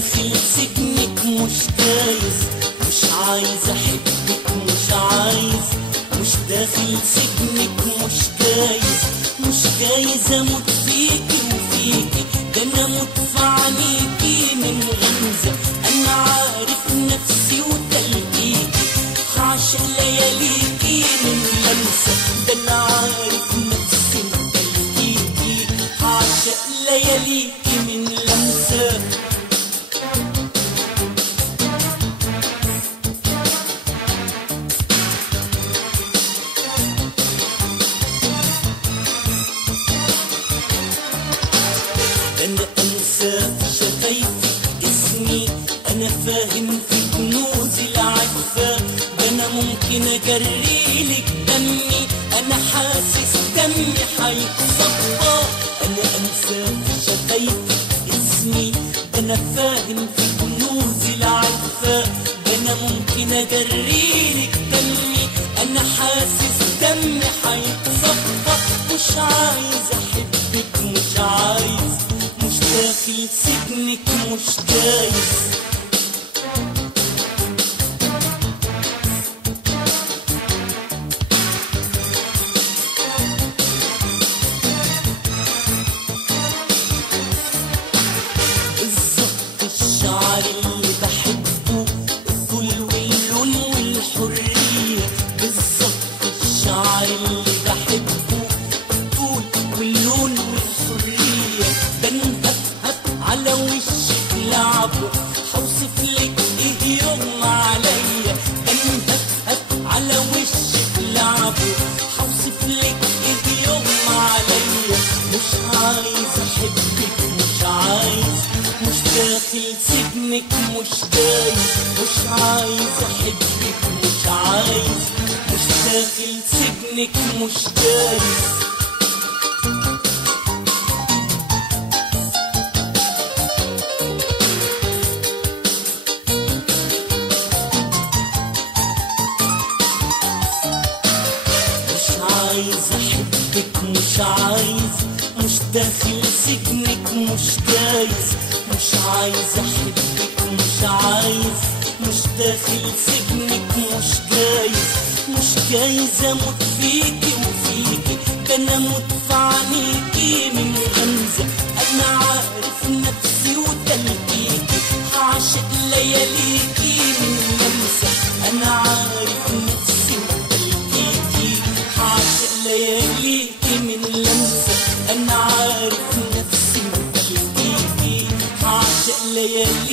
داخل سجنك مش جايز، مش عايز احبك مش عايز، مش داخل سجنك مش جايز، مش جايز اموت فيكي وفيكي، ده انا اموت في عينيكي من غمزة. انا عارف نفسي وتلقيكي، هعشق لياليكي من لمسة، ده انا عارف نفسي وتلقيكي، هعشق لياليكي من لمسة. أنا أنسى في شفايفك اسمي، أنا فاهم في كنوز العفة، ده أنا ممكن أجريلك دمي، أنا حاسس دمي هيتصفى. أنا أنسى في شفايفك اسمي، ده أنا فاهم في كنوز العفة، ده أنا ممكن أجريلك دمي، أنا حاسس دمي هيتصفى. مش عايز أحبك مش عايز، مش داخل سجنك مش جايز. بالظبط الشعر اللي بحبه، الطول واللون والحرية، بالظبط الشعر اللي بحبه، الطول واللون والحرية، بنهفهف على وشك لعبه، حوصف لك ايه يوم عليا، بنهفهف على وشك لعبه، حوصف لك ايه يوم عليا. مش عايز احبك مش عايز، مش داخل سجنك مش جايز، مش عايز احبك مش عايز، مش داخل سجنك مش جايز. عايز احبك مش عايز، مش داخل سجنك مش جايز، مش عايز احبك مش عايز، مش داخل سجنك مش جايز، مش جايز اموت فيكي وفيكي، ده انا اموت في عينيكي من غمزة. انا عارف نفسي وتلقيكي، هعشق لياليكي من لمسة. انا عارف نفسي وتلقيكي، هعشق لياليكي من لمسة. أنا عارف نفسي وتلقيكي، هعشق لياليكي